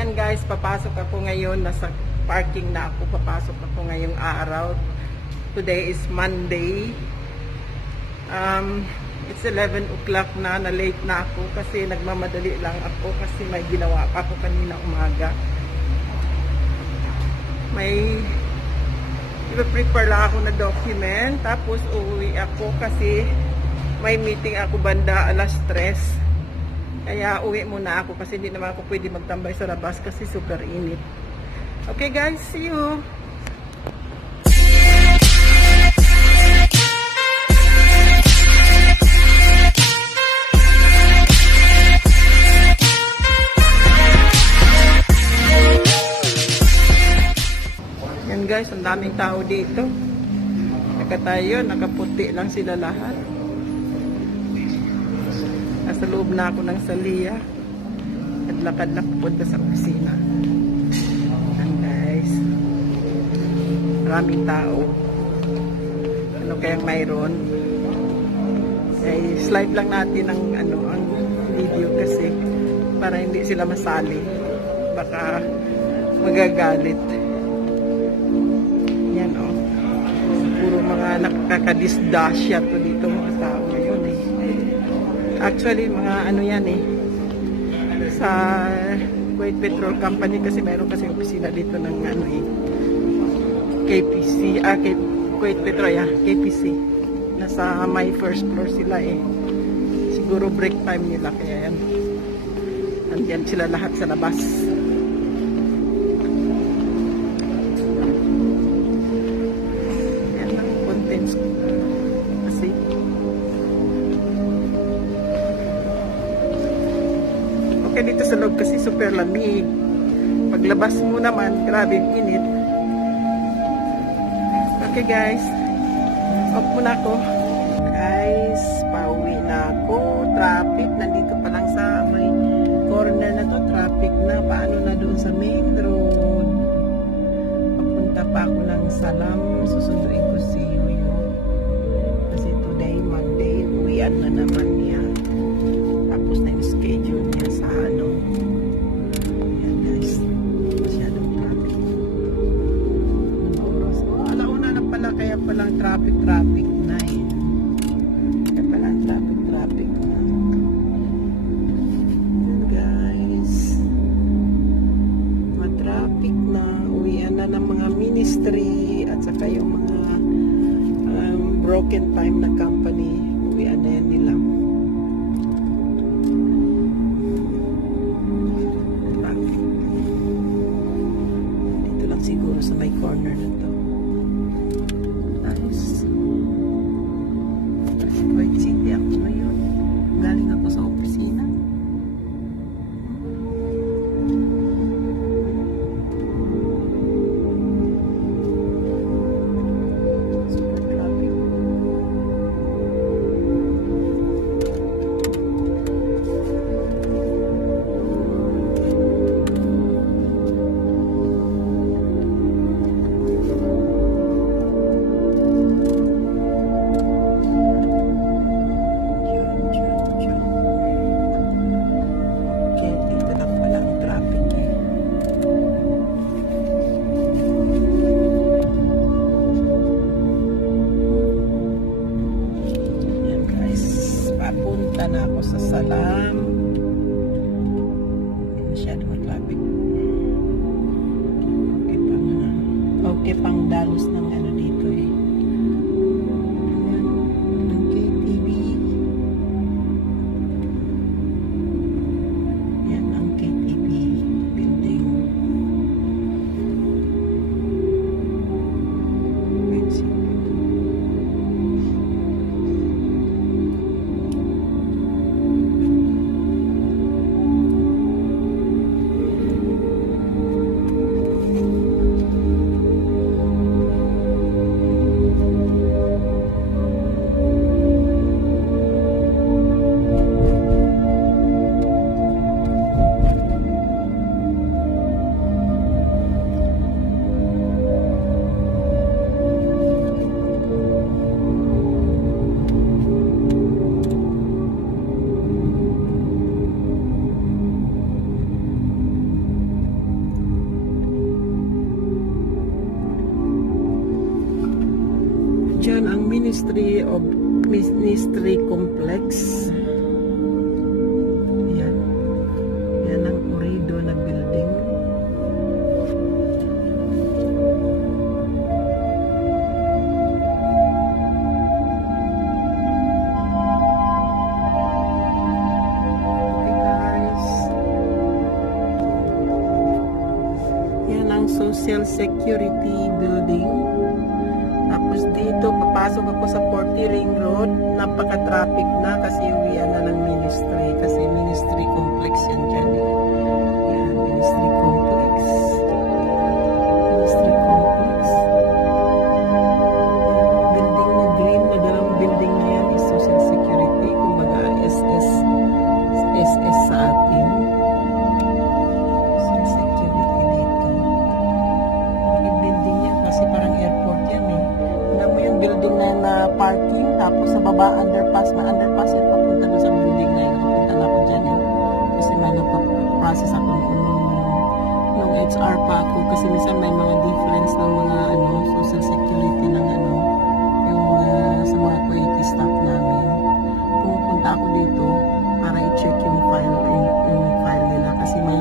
Ayan guys, papasok ako ngayon. Nasa parking na ako. Papasok ako ngayong araw. Today is Monday. It's 11 o'clock na. Na-late na ako kasi nagmamadali lang ako kasi may ginawa pa ako kanina umaga. May ipa-prepare lang ako na document. Tapos uuwi ako kasi may meeting ako banda alas 3. Kaya uwi muna ako kasi hindi naman ako pwede magtambay sa labas kasi super init. Okay guys, see you! Yan guys, ang daming tao dito. Nakatayo, nakaputi lang sila lahat. Nasa loob na ako ng Salia at lakad na pupunta sa opisina. And guys, maraming tao. Ano kayang mayroon? Ay slide lang natin ang video kasi para hindi sila masali. Baka magagalit. Yan oh. Puro mga nakakadisdasya to dito mga tao ngayon eh. Actually, mga ano yan eh. Sa Kuwait Petrol Company kasi mayroon kasi opisina dito ng ano eh. KPC, Kuwait Petrol, KPC. Nasa my first floor sila eh. Siguro break time nila kaya yan. Nandiyan sila lahat sa labas. Yan ang contents kasi okay dito sa loob kasi super lamig. Paglabas mo naman, grabe yung init. Okay guys, off muna ako. Guys, pauwi na ako. Traffic, nandito pa lang sa may corner na to. Traffic na. Paano na doon sa main road? Papunta pa ako ng Salam. Susunduin ko si Yoyo. Kasi today, Monday, uwian na naman niya. Tapos na yung schedule niya sa ano. Ayan guys. Masyadong traffic. Ano oras? Oh, alauna na pala. Kaya palang traffic na eh. Kaya palang traffic na. Ayan guys. Matraffic na. Uwian na ng mga ministry at saka yung mga broken time na company. Uwian na yan nila. Siguro sa may corner na to. Nice. Kuwait City ako ngayon. Galing ako sa opisina. Super traffic. Papunta na ako sa Salam. Hindi masyadong traffic. Okay pang dalos ng ano dito eh. Ayan, ng KTV. Yan ang KTV building. Let's see. Ministry Complex. Yan. Yan ang Urido na building. Okay guys. Yan ang Social Security Building. Tapos dito, papasok ako sa 40 Ring Road. Napaka-traffic na kasi uwian na ng ministry. Kasi ministry complex yan dyan. Yan, ministry complex. Ministry complex. Yung building na green, na dalawang building na yan is Social Security. Kumbaga, SS sa atin. Social Security dito. Yung building yan kasi parang airport yan eh. Alam mo yung building na parking, tapos sa baba underpass yan, papunta doon sa building na yun. Nakapunta na ako dyan eh. Kasi may nagpa-process ako nung HR pa ako. Kasi minsan may mga difference ng mga social security ng yung sa mga Kuwaiti staff namin. Pumupunta ako dito para i-check yung file nila. Kasi may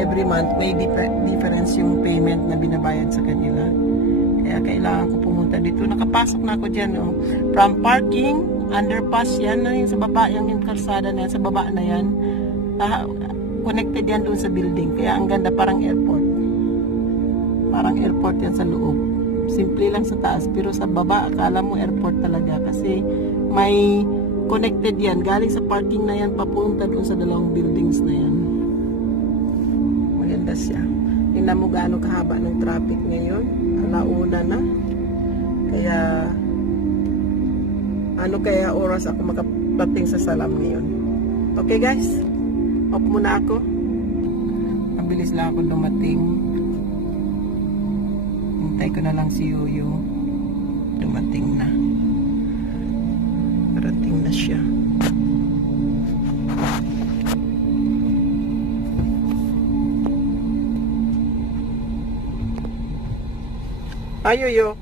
every month may difference yung payment na binabayad sa kanila. Kaya kailangan ko pumunta dito. Nakapasok na ako dyan. Oh. From parking, underpass yan. Yung sa baba, yung kalsada na yan. Sa baba na yan. Connected yan doon sa building. Kaya ang ganda, parang airport. Parang airport yan sa loob. Simple lang sa taas. Pero sa baba, akala mo airport talaga. Kasi may connected yan. Galing sa parking na yan, papunta doon sa dalawang buildings na yan. Maganda siya. Tingnan mo gaano kahaba ng traffic ngayon. Alauna na. Kaya kaya oras ako makapating sa Salam ngayon. Okay guys, off muna ako. Mabilis lang ako dumating. Hintay ko na lang si Yoyo. Dumating na. Parating na siya. Hi, Yoyo.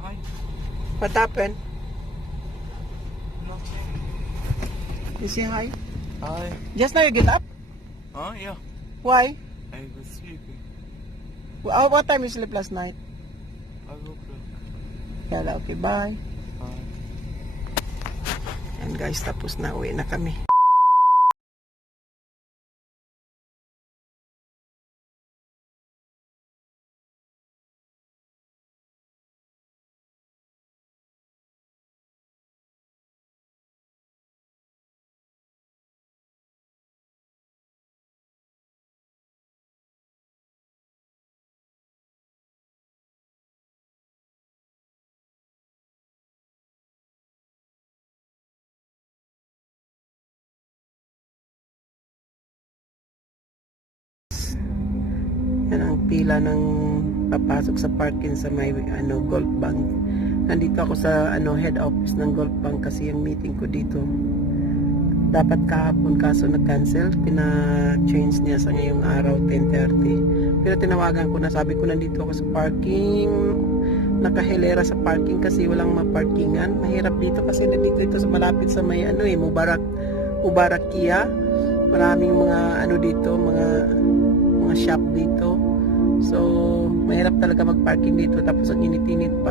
Hi. What happened? Nothing. You say hi? Hi. Just now you get up? Oh, yeah. Why? I was sleeping. What time you sleep last night? 5 o'clock. Kaya okay, bye. Bye. And guys, tapos na. Uwi na kami. Yan ang pila ng papasok sa parking sa may Gold Bank. Nandito ako sa head office ng Gold Bank kasi yung meeting ko dito dapat kahapon kaso na-cancel. Pina-change niya sa ngayong araw 10:30. Pero tinawagan ko na, sabi ko nandito ako sa parking. Nakahilera sa parking kasi walang maparkingan. Mahirap dito kasi nandito ito sa malapit sa may Mubarak Kia. Maraming mga dito, mga shop dito. So, mahirap talaga mag-parking dito. Tapos ang init-init pa.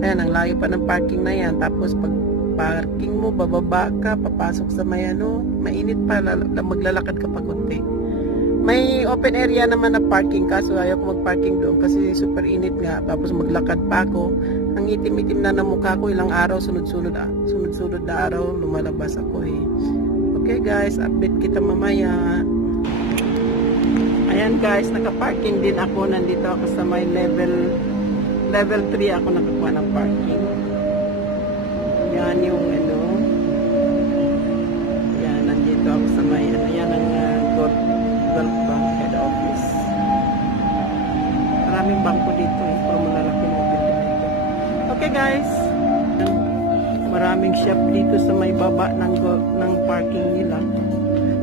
Ayan, ang layo pa ng parking na yan. Tapos pag parking mo, bababa ka, papasok sa may mainit pa, maglalakad ka pa kunti. May open area naman na parking, kaso ayaw ko mag-parking doon kasi super init nga. Tapos maglakad pa ako. Ang itim-itim na mukha ko, ilang araw, sunod-sunod na araw, lumalabas ako eh. Okay guys, update kita mamaya. Ayan guys, naka-parking din ako. Nandito ako sa may level 3 ako nakakuha ng parking. Yan yung yan, nandito ako sa may yan ang Gold Bank head office. Maraming bangko dito eh, pero malalaki ng building dito. Okay guys, maraming shop dito sa may baba ng parking nila.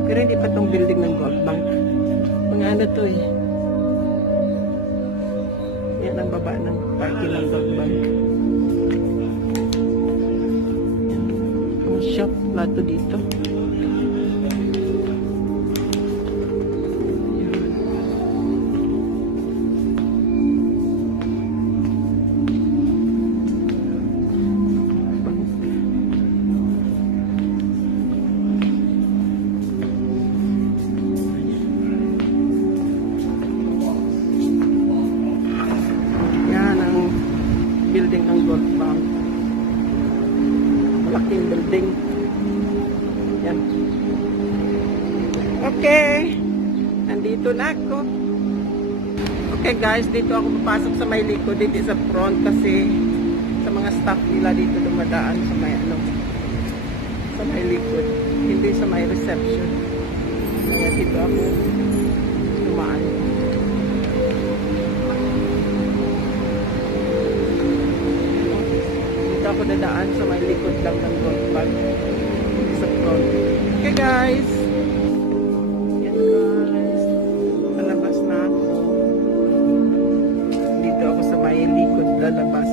Pero hindi pa tong building ng Gold Bank. Mga to eh. Yan ang baba ng parking ng Gold Bank. shop. Lato dito. Yan ang building ng Gold Bank. Malaking building. Yan. Okay. Nandito na ako. Okay guys, dito ako papasok sa may likod, dito sa front kasi sa mga staff nila dito dumadaan sa may sa may likod, hindi sa may reception. Kaya dito ako dumaan. Dito ako dadaan sa may likod lang ng Gold Bank, hindi sa front. Okay guys. Yan guys. Palabas na ako. Dito ako sa may likod lalabas.